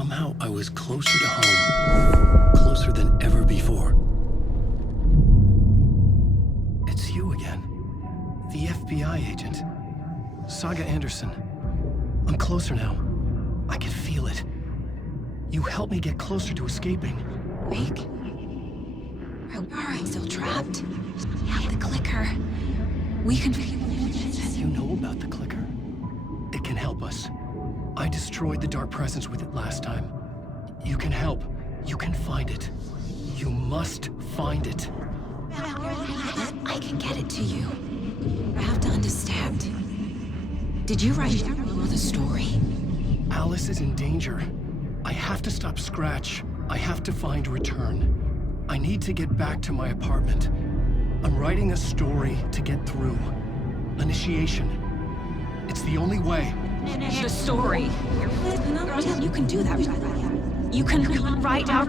Somehow I was closer to home, closer than ever before. It's you again, the FBI agent. Saga Anderson. I'm closer now. I can feel it. You helped me get closer to escaping. Wake? Are I still trapped? I have the clicker. We can... You know about the clicker? It can help us. I destroyed the dark presence with it last time. You can help. You can find it. You must find it. I can get it to you. I have to understand. Did you write down the story? Alice is in danger. I have to stop Scratch. I have to find Return. I need to get back to my apartment. I'm writing a story to get through. Initiation. It's the only way. The story. You can do that. You can write out...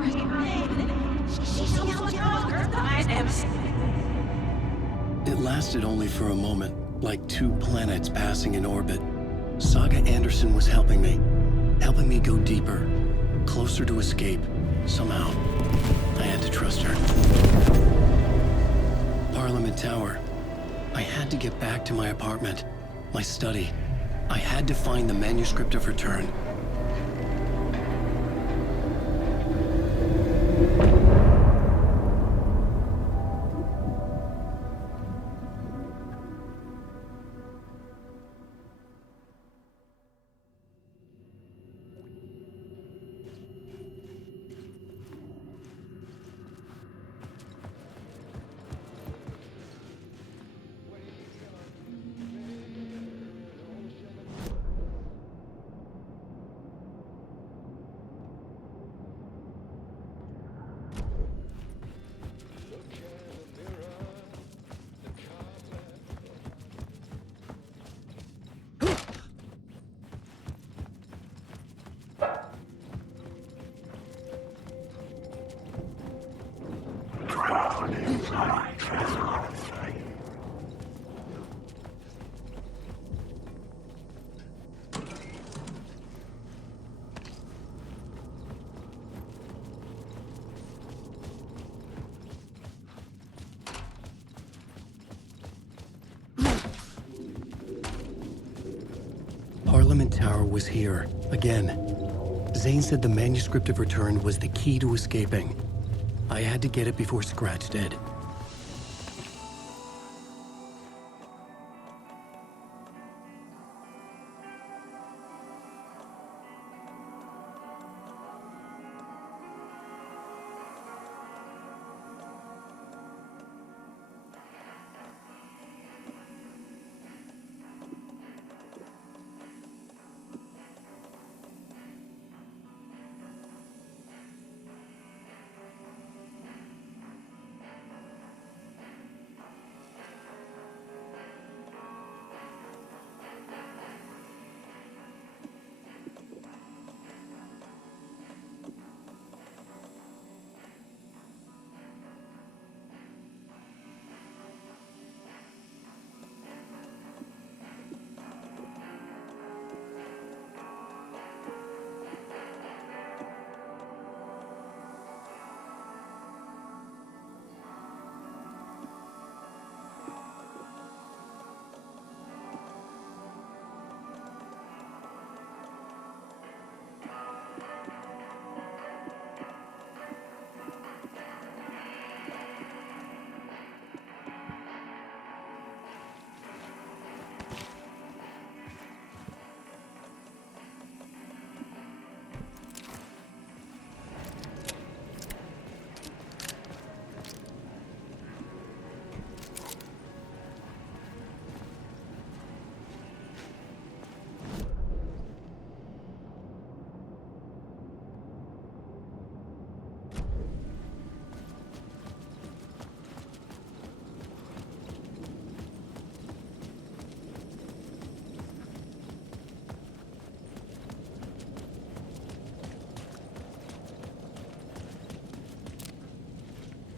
It lasted only for a moment, like two planets passing in orbit. Saga Anderson was helping me go deeper, closer to escape. Somehow, I had to trust her. Parliament Tower. I had to get back to my apartment, my study. I had to find the manuscript of Return. Parliament Tower was here, again. Zane said the manuscript of Return was the key to escaping. I had to get it before Scratch did.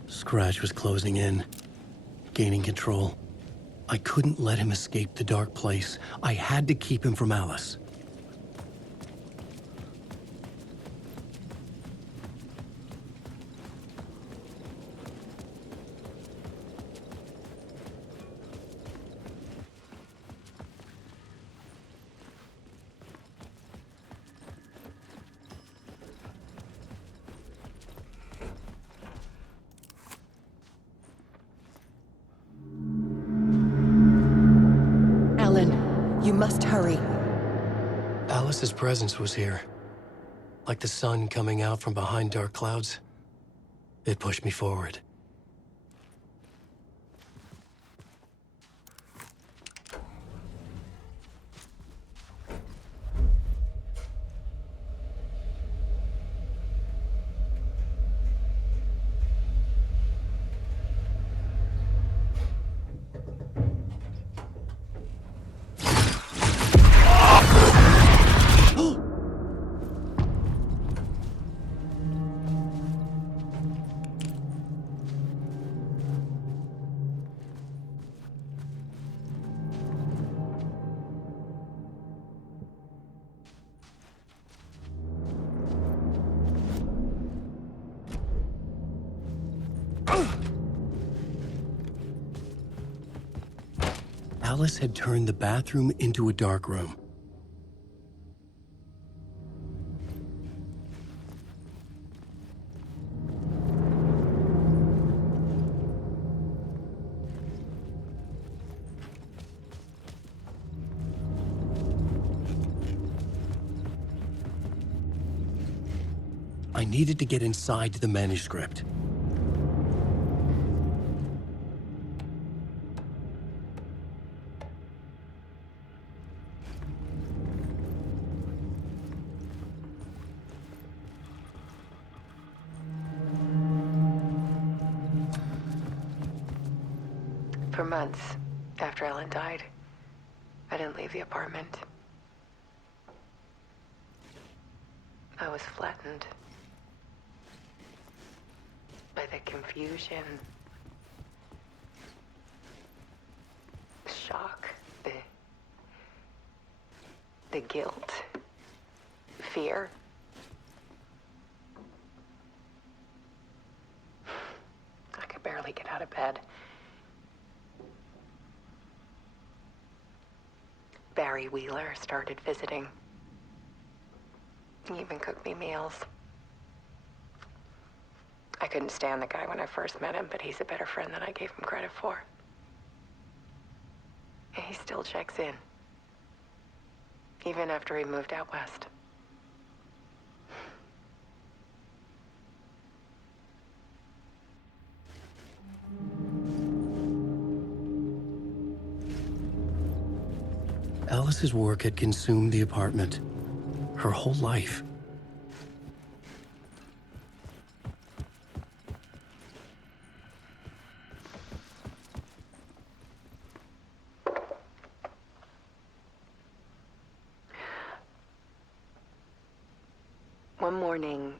Scratch was closing in, gaining control. I couldn't let him escape the dark place. I had to keep him from Alice. must hurry. Alice's presence was here. Like the sun coming out from behind dark clouds. It pushed me forward. Alice had turned the bathroom into a dark room. I needed to get inside the manuscript. For months after Ellen died, I didn't leave the apartment. I was flattened by the confusion, the shock, the guilt, fear. I could barely get out of bed. Barry Wheeler started visiting. He even cooked me meals. I couldn't stand the guy when I first met him, but he's a better friend than I gave him credit for. And he still checks in, even after he moved out west. Alice's work had consumed the apartment. Her whole life. One morning,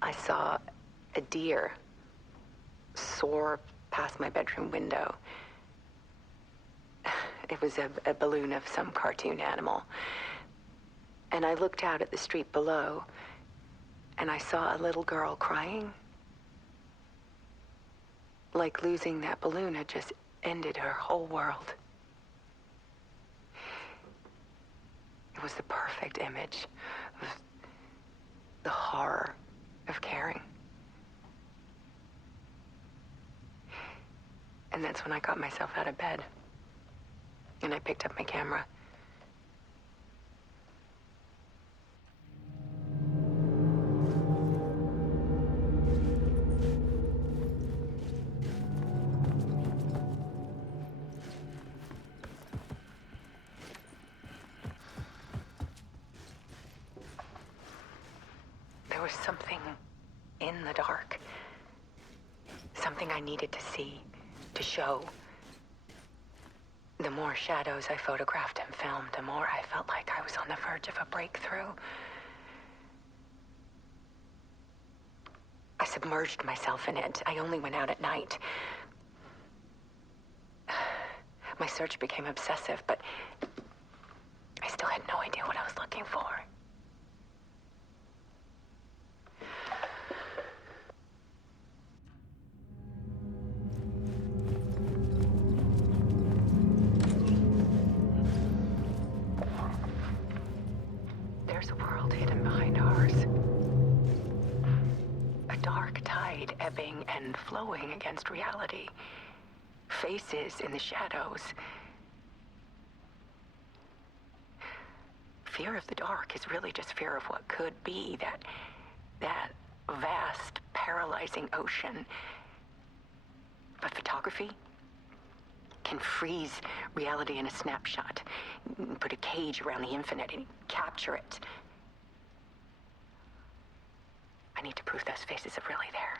I saw a deer soar past my bedroom window. It was a balloon of some cartoon animal. And I looked out at the street below, and I saw a little girl crying. Like losing that balloon had just ended her whole world. It was the perfect image of the horror of caring. And that's when I got myself out of bed. And I picked up my camera. There was something in the dark. Something I needed to see, to show. The more shadows I photographed and filmed, the more I felt like I was on the verge of a breakthrough. I submerged myself in it. I only went out at night. My search became obsessive, but I still had no idea what I was looking for. There's a world hidden behind ours. A dark tide ebbing and flowing against reality. Faces in the shadows. fear of the dark is really just fear of what could be, that vast, paralyzing ocean. But photography can freeze reality in a snapshot, put a cage around the infinite and capture it. I need to prove those faces are really there.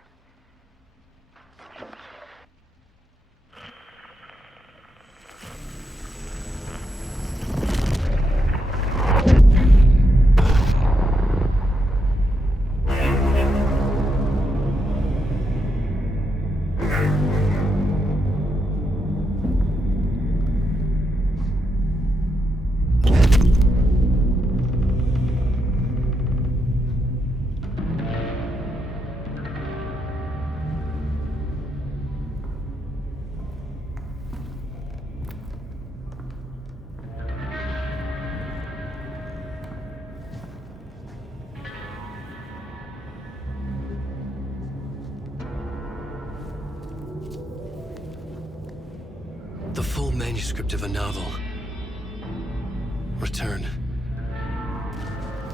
The full manuscript of a novel. Return.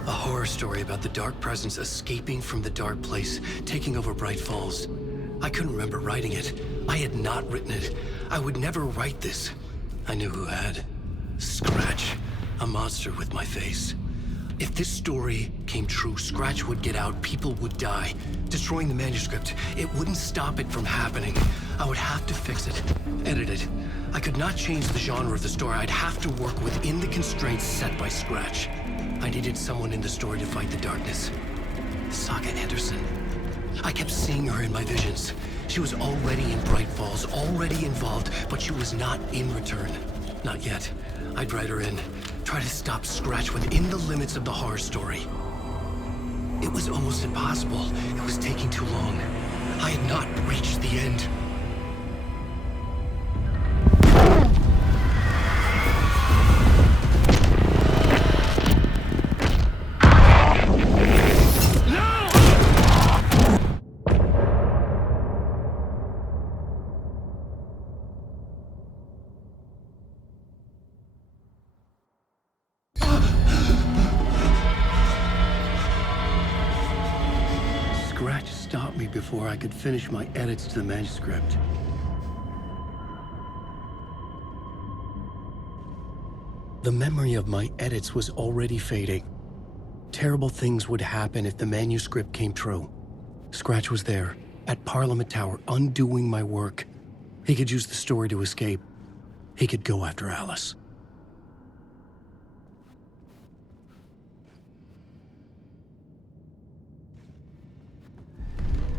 A horror story about the dark presence escaping from the dark place, taking over Bright Falls. I couldn't remember writing it. I had not written it. I would never write this. I knew who had. Scratch. A monster with my face. If this story came true, Scratch would get out, people would die. Destroying the manuscript, it wouldn't stop it from happening. I would have to fix it, edit it. I could not change the genre of the story. I'd have to work within the constraints set by Scratch. I needed someone in the story to fight the darkness. Saga Anderson. I kept seeing her in my visions. She was already in Bright Falls, already involved, but she was not in Return. Not yet. I'd write her in. Try to stop Scratch within the limits of the horror story. It was almost impossible. It was taking too long. I had not reached the end. Scratch stopped me before I could finish my edits to the manuscript. The memory of my edits was already fading. Terrible things would happen if the manuscript came true. Scratch was there, at Parliament Tower, undoing my work. He could use the story to escape. He could go after Alice.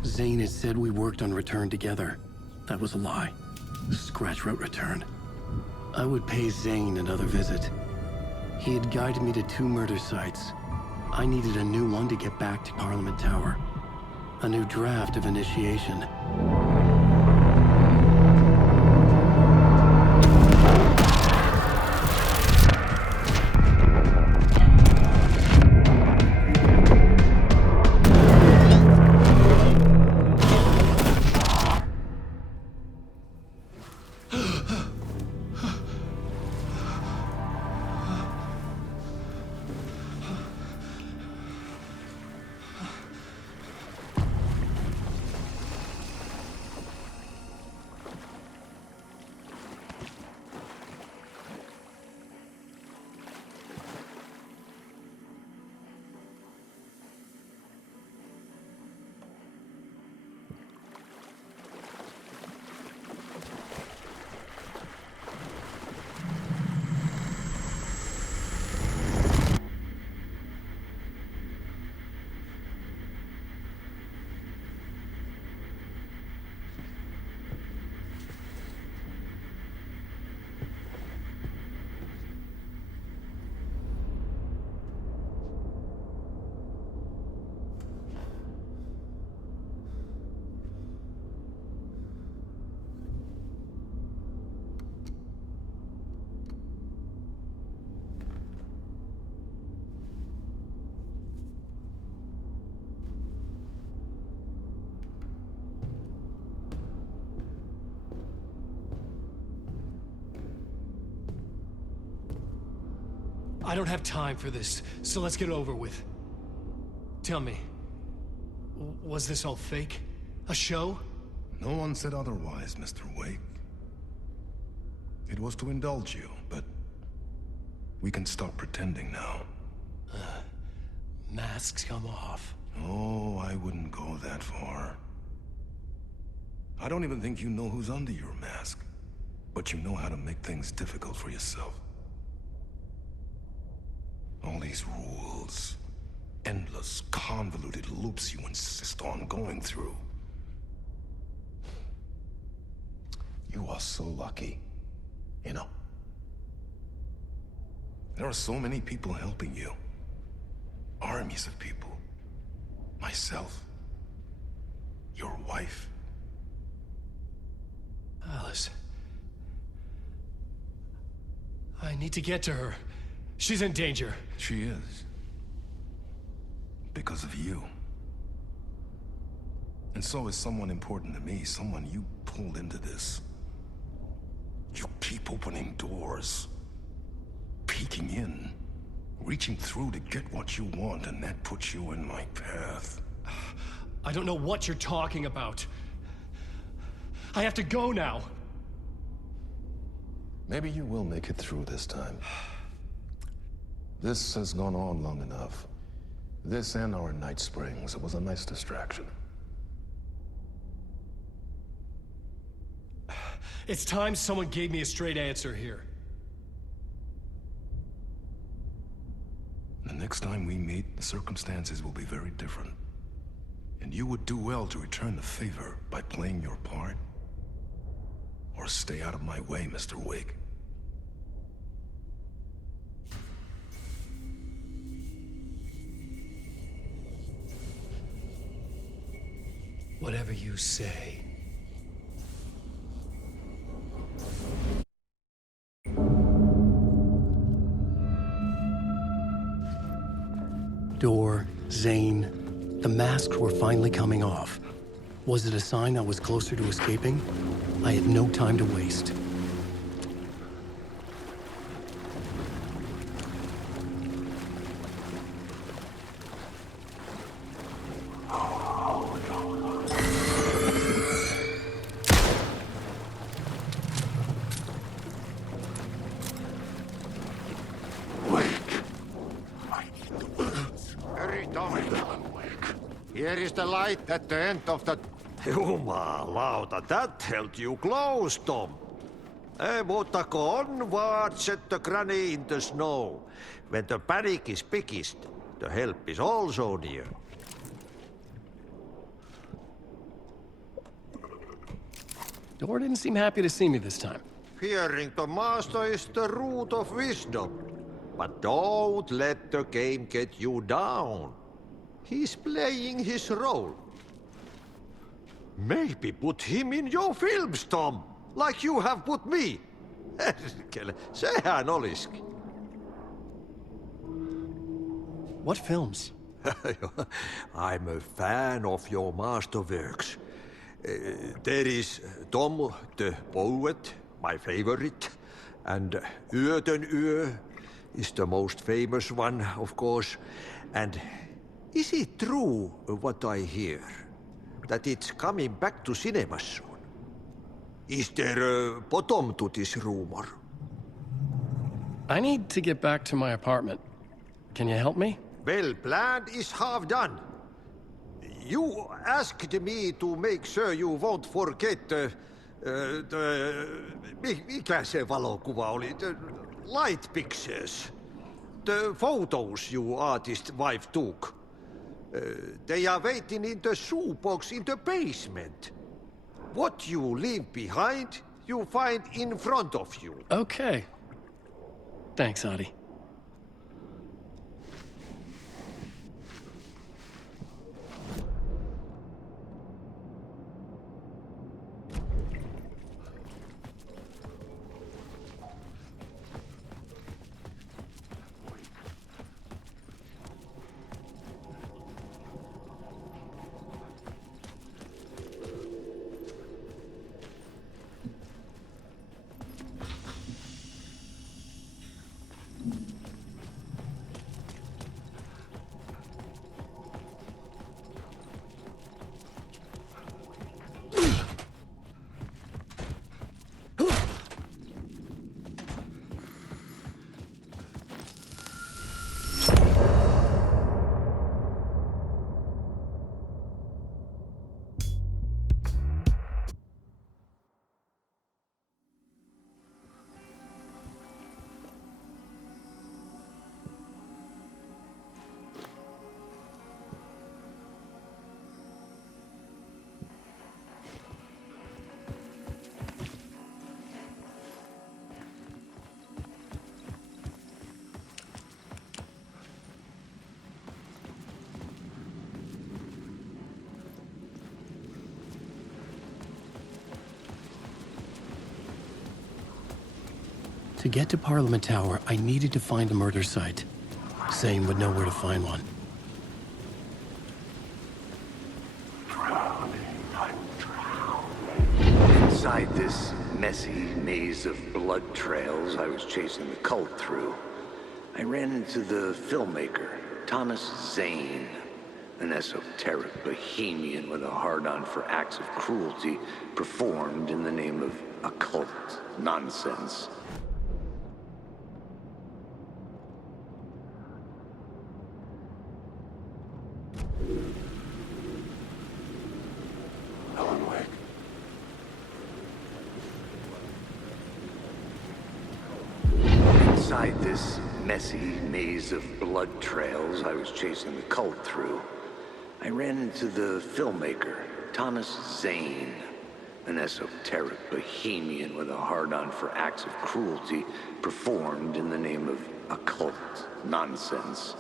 Zane had said we worked on Return together. That was a lie. Scratch wrote Return. I would pay Zane another visit. He had guided me to 2 murder sites. I needed a new one to get back to Parliament Tower. A new draft of Initiation. I don't have time for this, so let's get over with. Tell me, was this all fake? A show? No one said otherwise, Mr. Wake. It was to indulge you, but we can stop pretending now. Masks come off. Oh, I wouldn't go that far. I don't even think you know who's under your mask, but you know how to make things difficult for yourself. All these rules, endless, convoluted loops you insist on going through. You are so lucky, you know. There are so many people helping you. Armies of people. Myself. Your wife. Alice. I need to get to her. She's in danger. She is. Because of you. And so is someone important to me, someone you pulled into this. You keep opening doors. Peeking in. Reaching through to get what you want, and that puts you in my path. I don't know what you're talking about. I have to go now. Maybe you will make it through this time. This has gone on long enough. This and our night springs. It was a nice distraction. It's time someone gave me a straight answer here. The next time we meet, the circumstances will be very different. And you would do well to return the favor by playing your part. Or stay out of my way, Mr. Wake. Whatever you say. Door, Zane, the masks were finally coming off. Was it a sign I was closer to escaping? I had no time to waste. Here is the light at the end of the... Jumalauta, that held you close, Tom. Mutta onward, said the granny in the snow. When the panic is biggest, the help is also near. Door didn't seem happy to see me this time. Fearing the master is the root of wisdom. But don't let the game get you down. He's playing his role. Maybe put him in your films, Tom, like you have put me. Sehän olisikin. What films? I'm a fan of your masterworks. There is Tom the Poet, my favorite, and Yöten Yö is the most famous one, of course. And is it true what I hear, that it's coming back to cinemas soon? Is there a bottom to this rumor? I need to get back to my apartment. Can you help me? Well, plan is half done. You asked me to make sure you won't forget mikä se valokuva oli? The light pictures. The photos your artist wife took. They are waiting in the shoebox in the basement. What you leave behind, you find in front of you. Okay. Thanks, Adi. To get to Parliament Tower, I needed to find a murder site. Zane would know where to find one. Inside this messy maze of blood trails I was chasing the cult through, I ran into the filmmaker, Thomas Zane, an esoteric bohemian with a hard-on for acts of cruelty performed in the name of occult nonsense. Inside this messy maze of blood trails I was chasing the cult through, I ran into the filmmaker, Thomas Zane, an esoteric bohemian with a hard-on for acts of cruelty performed in the name of occult nonsense.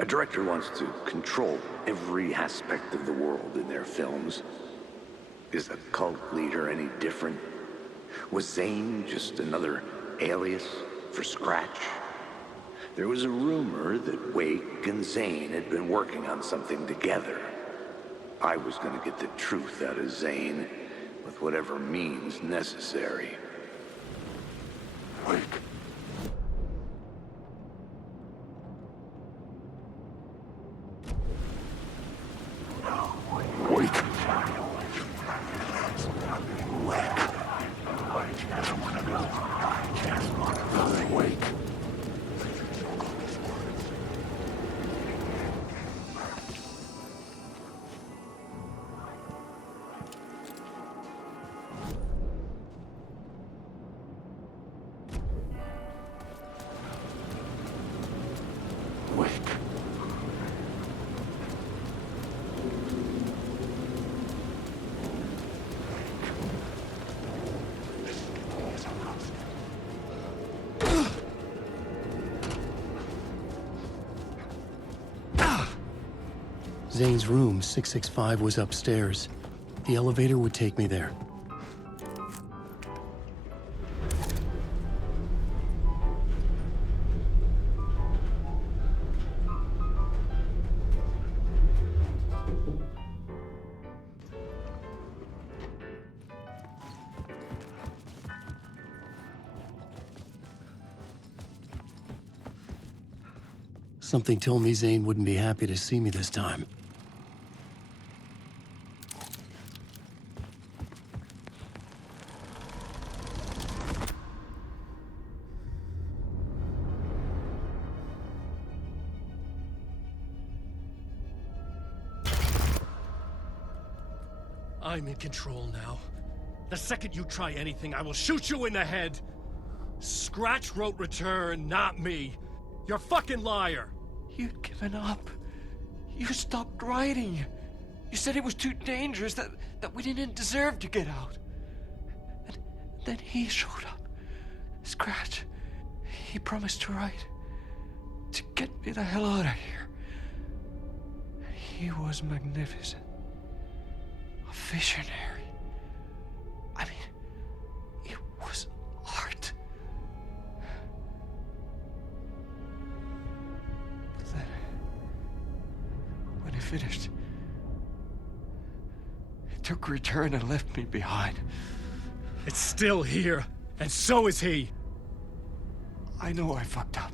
A director wants to control every aspect of the world in their films. Is a cult leader any different? Was Zane just another alias for Scratch? There was a rumor that Wake and Zane had been working on something together. I was gonna get the truth out of Zane with whatever means necessary. Wake. Wake. Wake. Wake. Zane's room, 665, was upstairs. The elevator would take me there. Something told me Zane wouldn't be happy to see me this time. I'm in control now. The second you try anything, I will shoot you in the head. Scratch wrote Return, not me. You're a fucking liar. You'd given up. You stopped writing. You said it was too dangerous, that we didn't deserve to get out. And then he showed up. Scratch. He promised to write. To get me the hell out of here. He was magnificent. A visionary. I mean, it was art. But then, when he finished, he took Return and left me behind. It's still here, and so is he. I know I fucked up.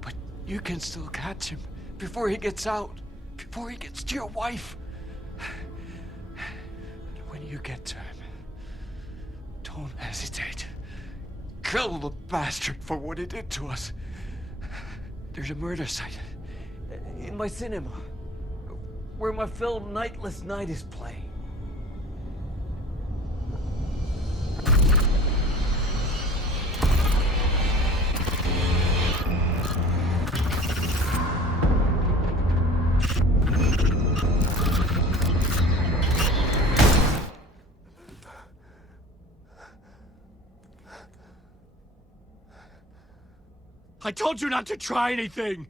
But you can still catch him before he gets out. Before he gets to your wife. And when you get to him, don't hesitate. Kill the bastard for what he did to us. There's a murder site in my cinema where my film Nightless Night is playing. I told you not to try anything!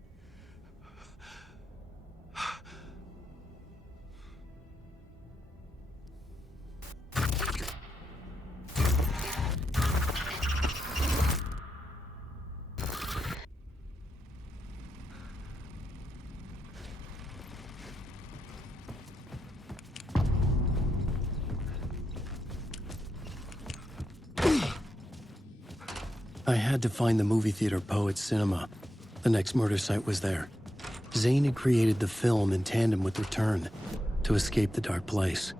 I had to find the movie theater Poet Cinema. The next murder site was there. Zane had created the film in tandem with Return to escape the dark place.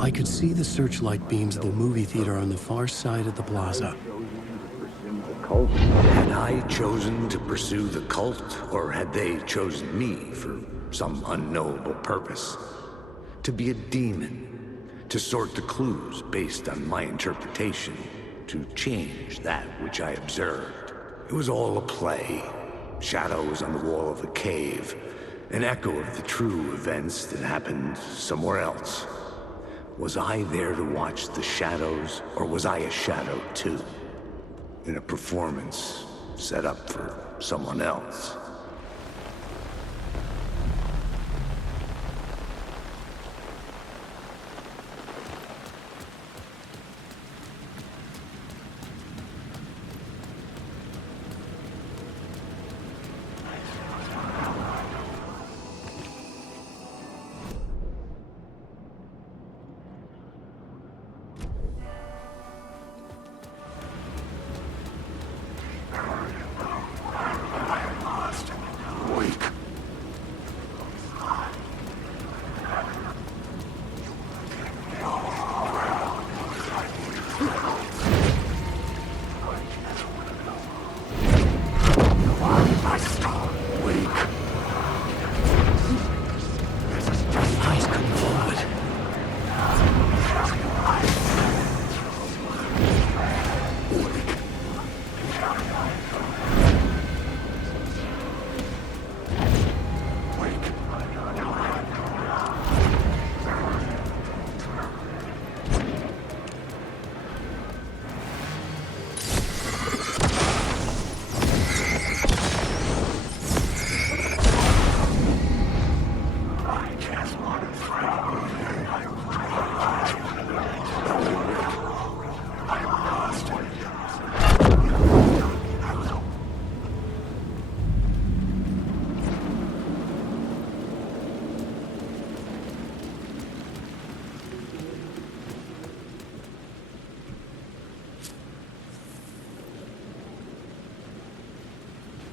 I could see the searchlight beams of the movie theater on the far side of the plaza. Had I chosen to pursue the cult, or had they chosen me for some unknowable purpose? To be a demon, to sort the clues based on my interpretation, to change that which I observed. It was all a play. Shadows on the wall of a cave, an echo of the true events that happened somewhere else. Was I there to watch the shadows, or was I a shadow too? In a performance set up for someone else.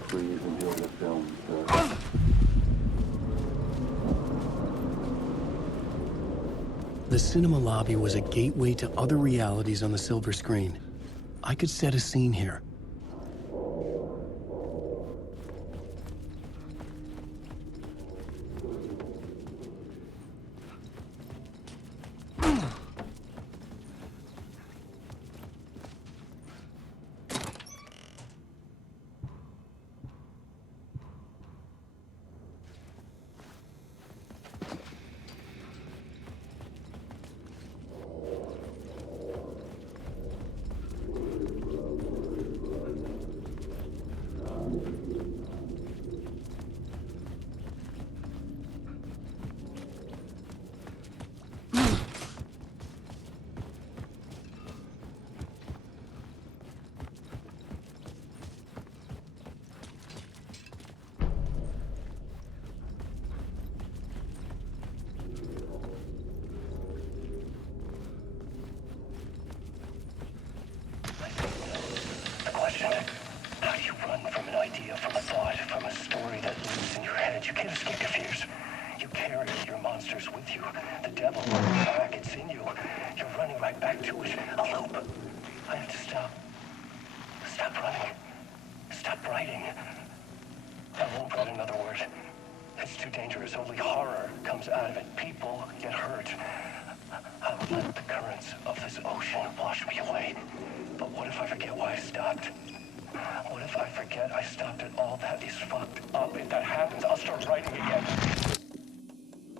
Please enjoy the film, sir. The cinema lobby was a gateway to other realities on the silver screen. I could set a scene here.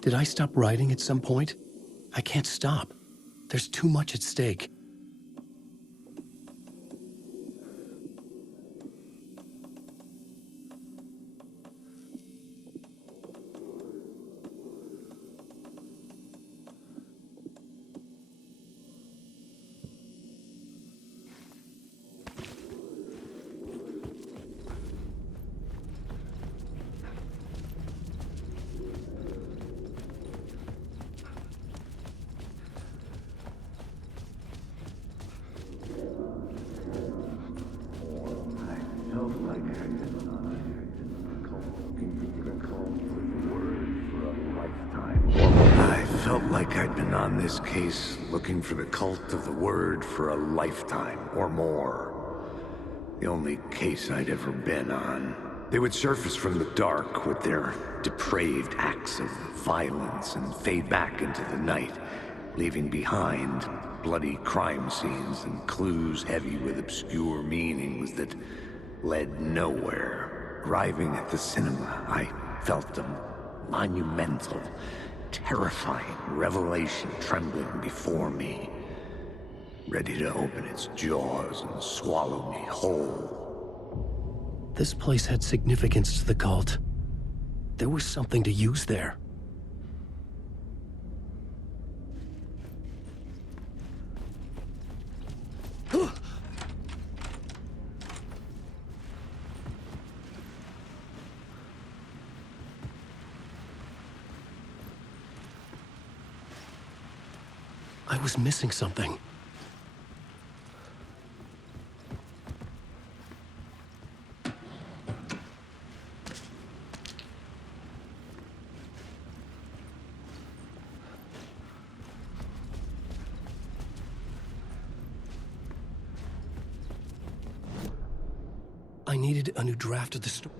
Did I stop writing at some point? I can't stop. There's too much at stake. I felt like I'd been on this case looking for the cult of the word for a lifetime or more. The only case I'd ever been on. They would surface from the dark with their depraved acts of violence and fade back into the night, leaving behind bloody crime scenes and clues heavy with obscure meanings that led nowhere. Arriving at the cinema, I felt a monumental, terrifying revelation trembling before me, ready to open its jaws and swallow me whole. This place had significance to the cult. There was something to use there. I was missing something. I needed a new draft of the story.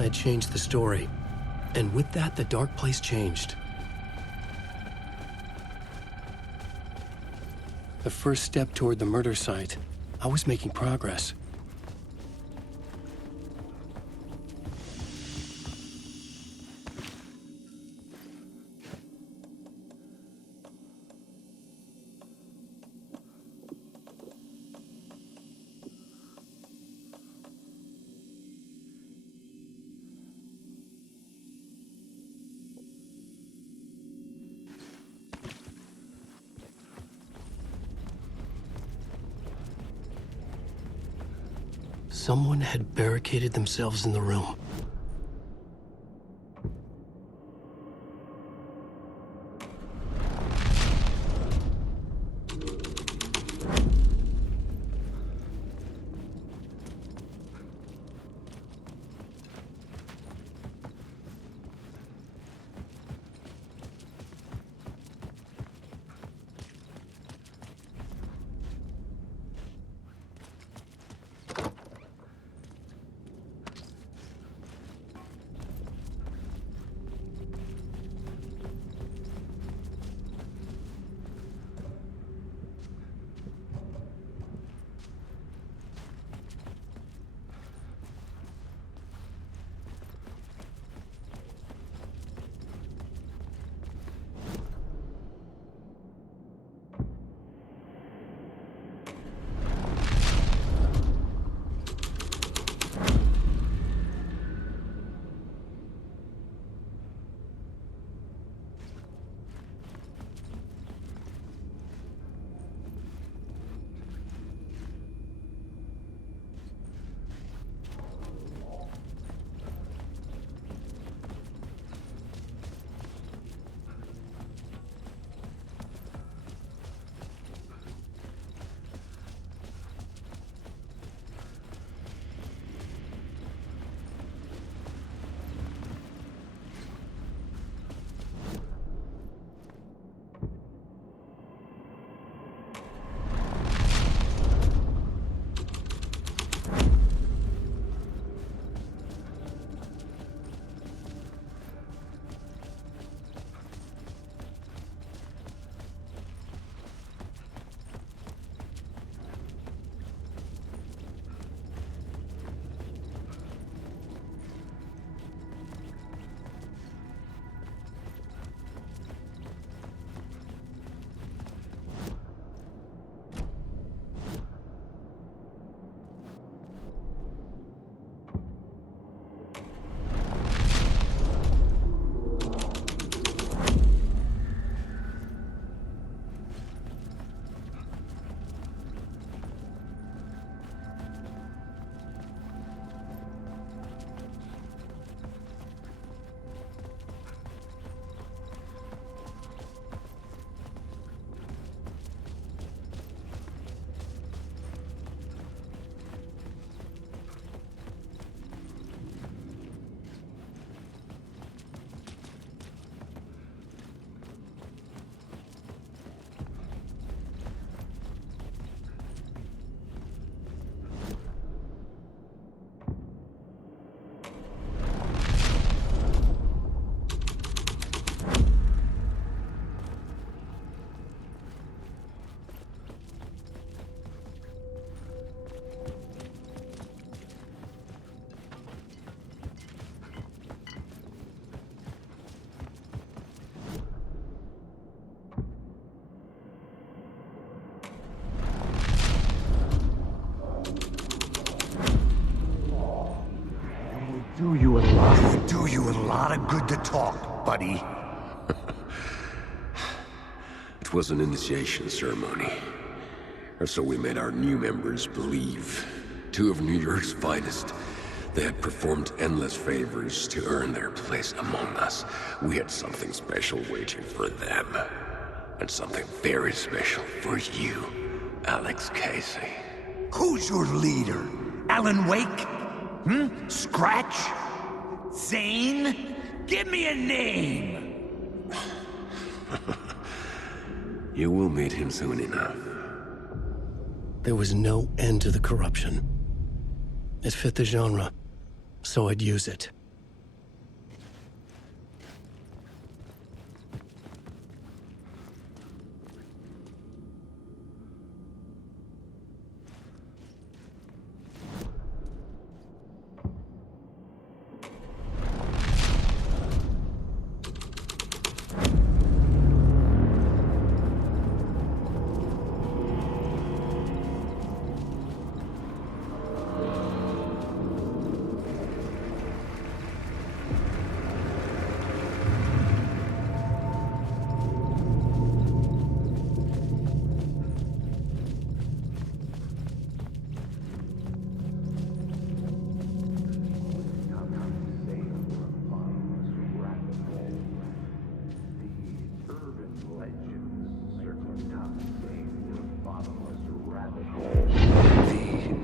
I changed the story, and with that, the dark place changed. The first step toward the murder site. I was making progress. Someone had barricaded themselves in the room. to talk, buddy. It was an initiation ceremony. Or so we made our new members believe. Two of New York's finest. They had performed endless favors to earn their place among us. We had something special waiting for them. And something very special for you, Alex Casey. Who's your leader? Alan Wake? Scratch? Zane? Give me a name! You will meet him soon enough. There was no end to the corruption. It fit the genre, so I'd use it.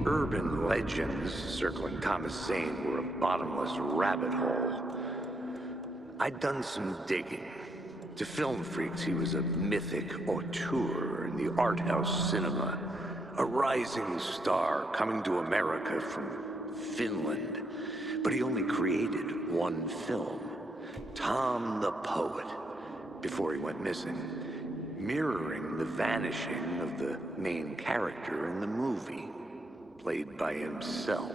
Urban legends circling Thomas Zane were a bottomless rabbit hole. I'd done some digging. To film freaks, he was a mythic auteur in the art house cinema. A rising star coming to America from Finland. But he only created one film, Tom the Poet, before he went missing, mirroring the vanishing of the main character in the movie, played by himself.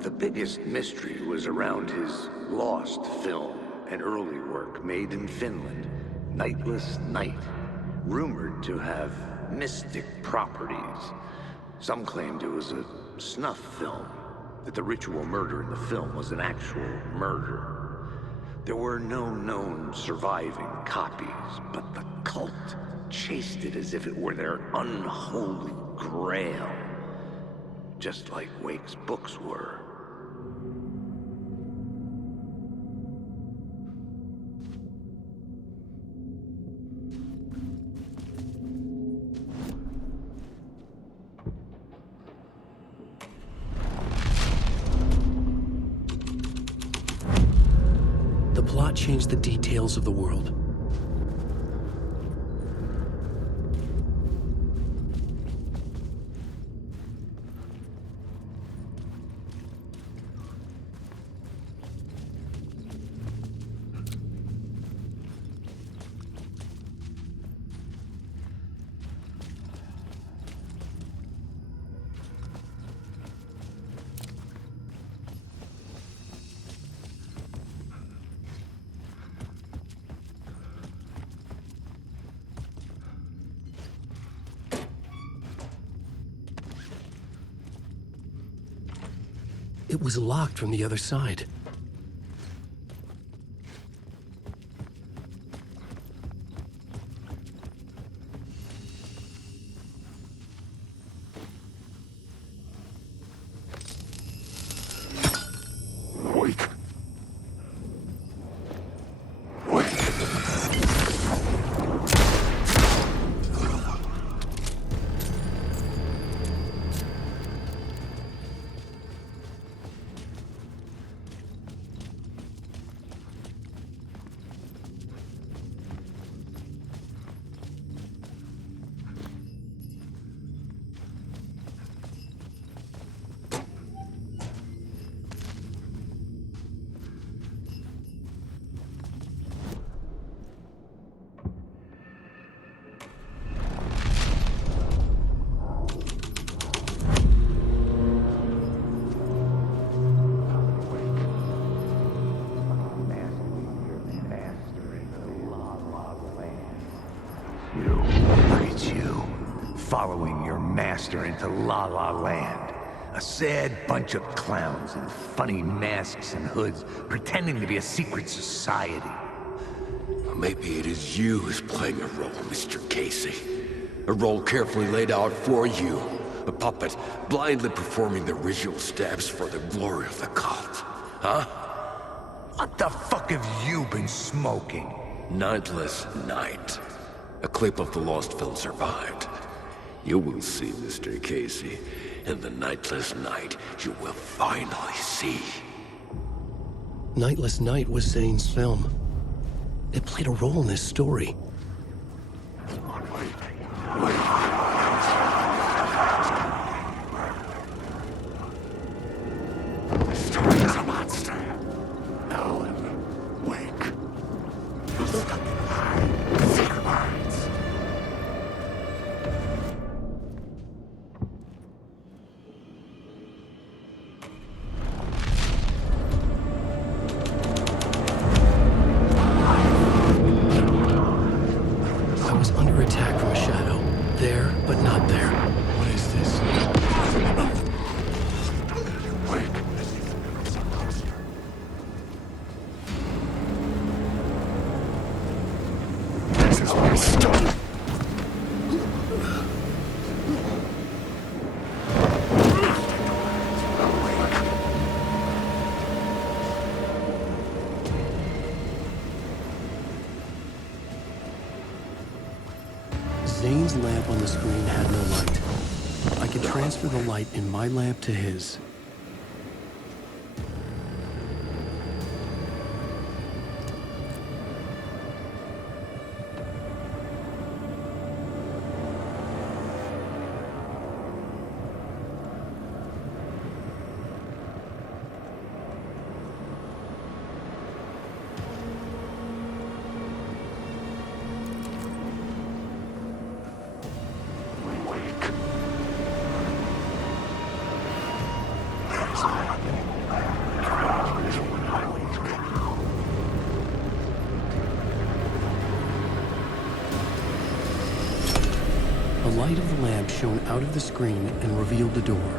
The biggest mystery was around his lost film, an early work made in Finland, Nightless Night, rumored to have mystic properties. Some claimed it was a snuff film, that the ritual murder in the film was an actual murder. There were no known surviving copies, but the cult chased it as if it were their unholy grail. Just like Wake's books were. The plot changed the details of the world. It was locked from the other side. Wake. Wake. Look at you, following your master into La La Land. A sad bunch of clowns in funny masks and hoods, pretending to be a secret society. Maybe it is you who's playing a role, Mr. Casey. A role carefully laid out for you. A puppet blindly performing the ritual steps for the glory of the cult. Huh? What the fuck have you been smoking? Nightless Night. A clip of the lost film survived. You will see, Mr. Casey. In the Nightless Night, you will finally see. Nightless Night was Zane's film. It played a role in this story. I was under attack from a shadow. There, but not there. What is this? This is my stuff. Zane's lamp on the screen had no light. I could transfer the light in my lamp to his. The light of the lamp shone out of the screen and revealed the door.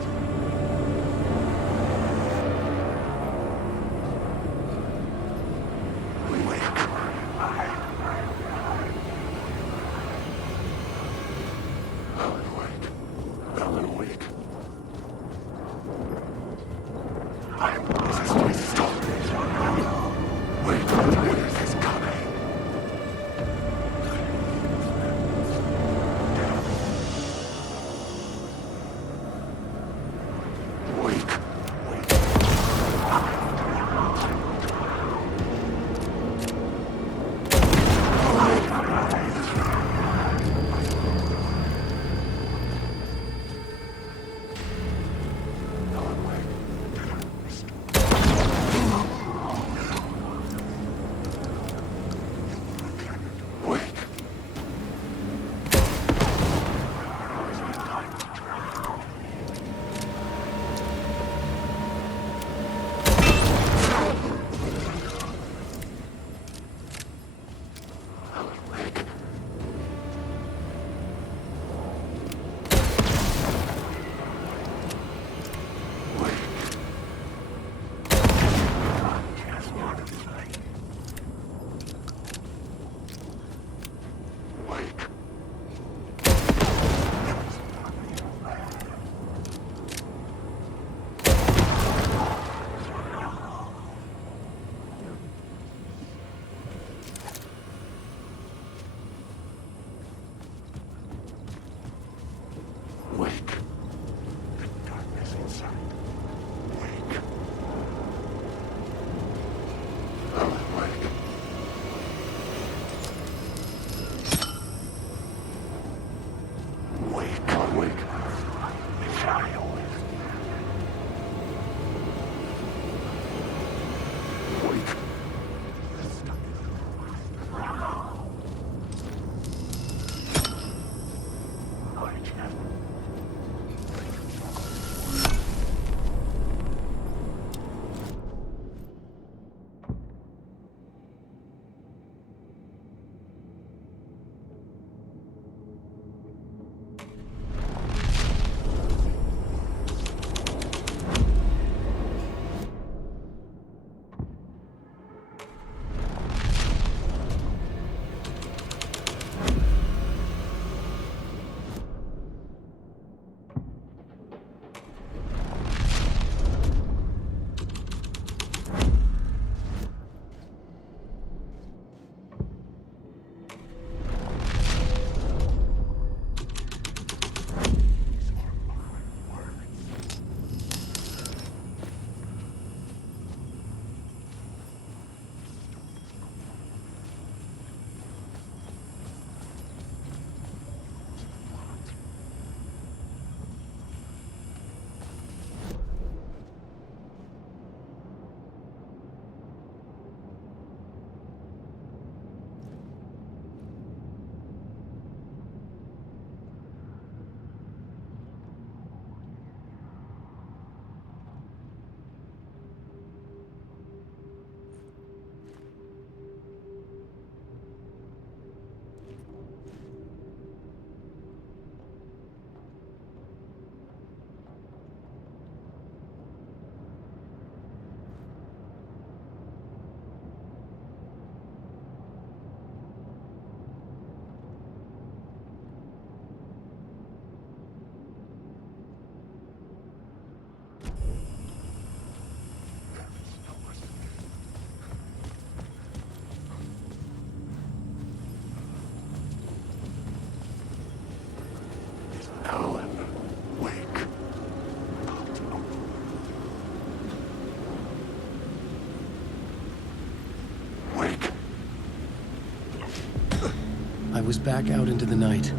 I was back out into the night.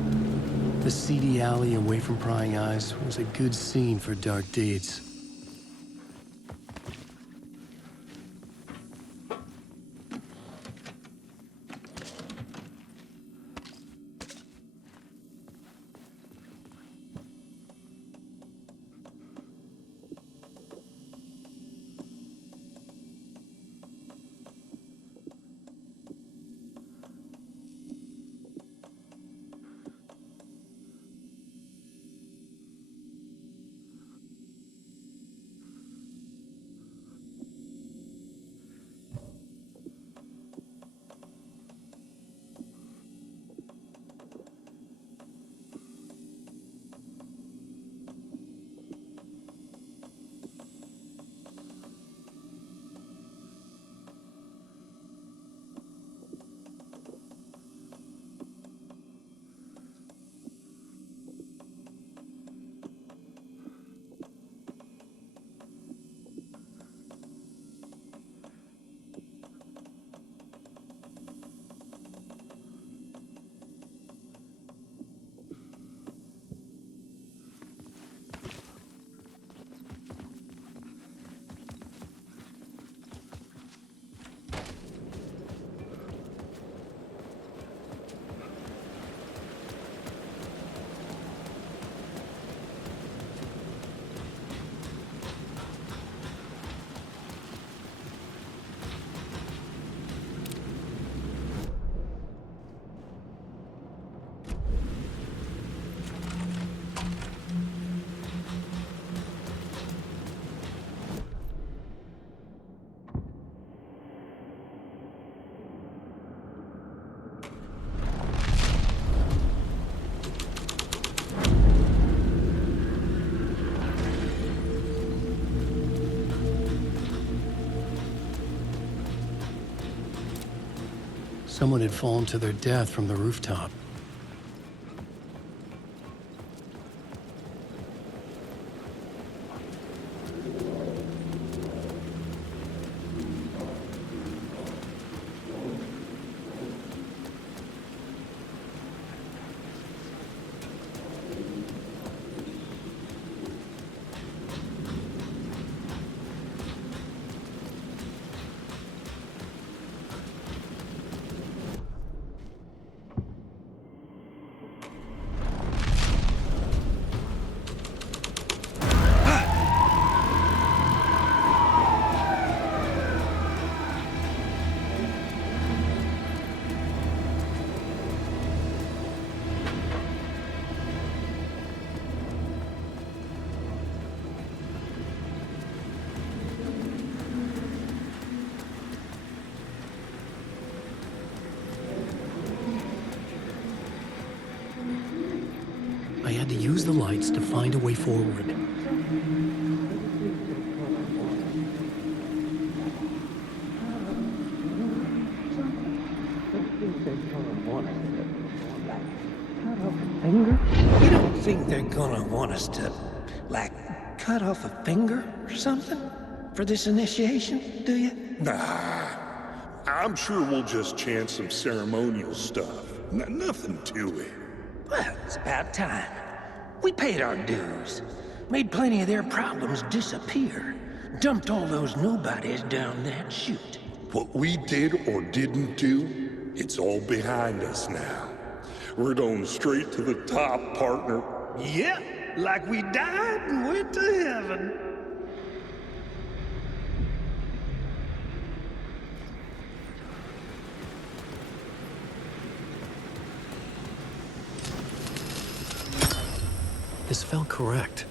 The seedy alley away from prying eyes was a good scene for dark deeds. Someone had fallen to their death from the rooftop. I had to use the lights to find a way forward. You don't think they're gonna want us to, like, cut off a finger or something for this initiation, do you? Nah, I'm sure we'll just chant some ceremonial stuff. Nothing to it. Well, it's about time. We paid our dues. Made plenty of their problems disappear. Dumped all those nobodies down that chute. What we did or didn't do, it's all behind us now. We're going straight to the top, partner. Yeah, like we died and went to heaven. This felt correct.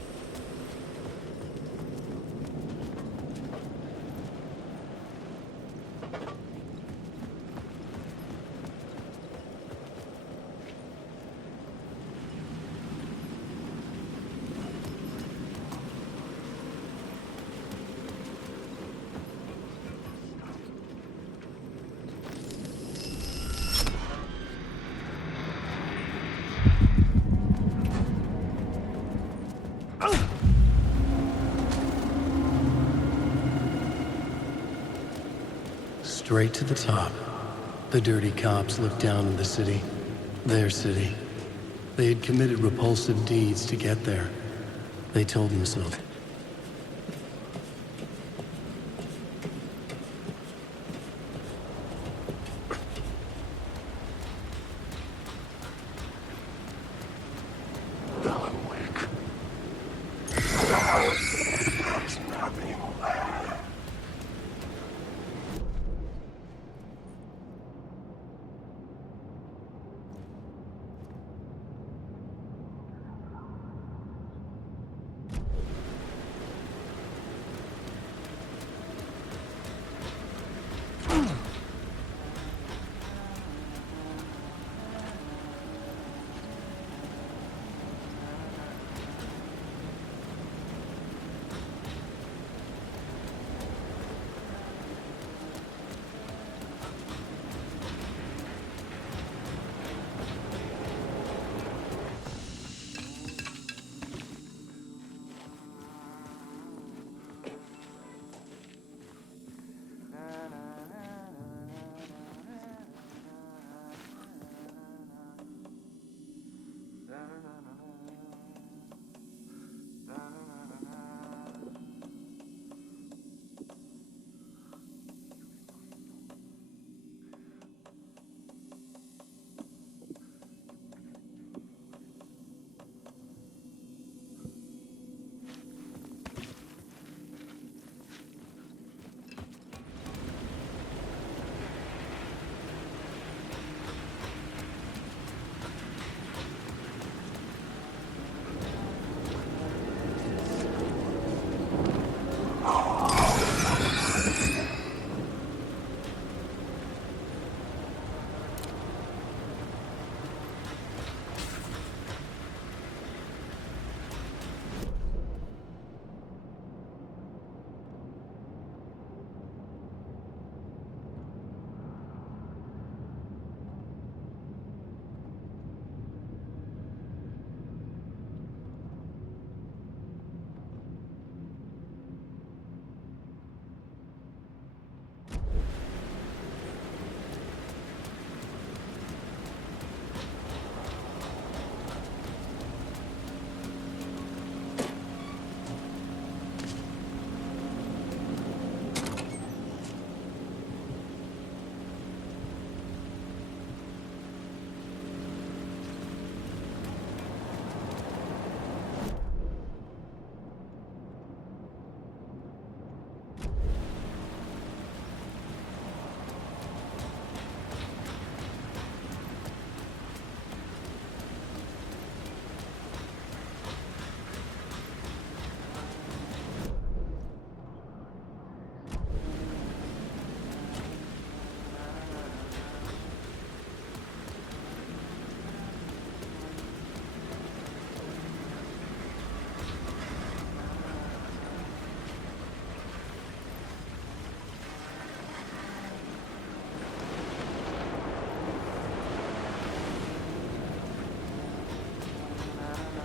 Straight to the top. The dirty cops looked down on the city. Their city. They had committed repulsive deeds to get there. They told him so.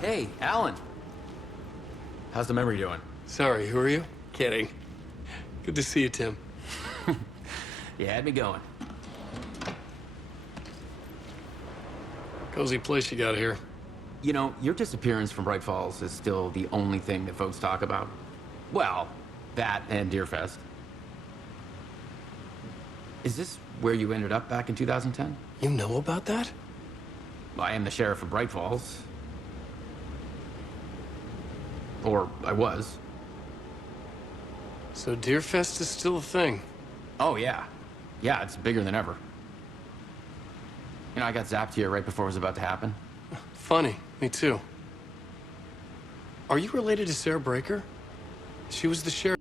Hey, Alan. How's the memory doing? Sorry, who are you? Kidding. Good to see you, Tim. You had me going. Cozy place you got here. You know, your disappearance from Bright Falls is still the only thing that folks talk about. Well, that and Deerfest. Is this where you ended up back in 2010? You know about that? I am the sheriff of Bright Falls. Or I was. So Deerfest is still a thing? Oh, yeah. Yeah, it's bigger than ever. You know, I got zapped here right before it was about to happen. Funny, me too. Are you related to Sarah Breaker? She was the sheriff.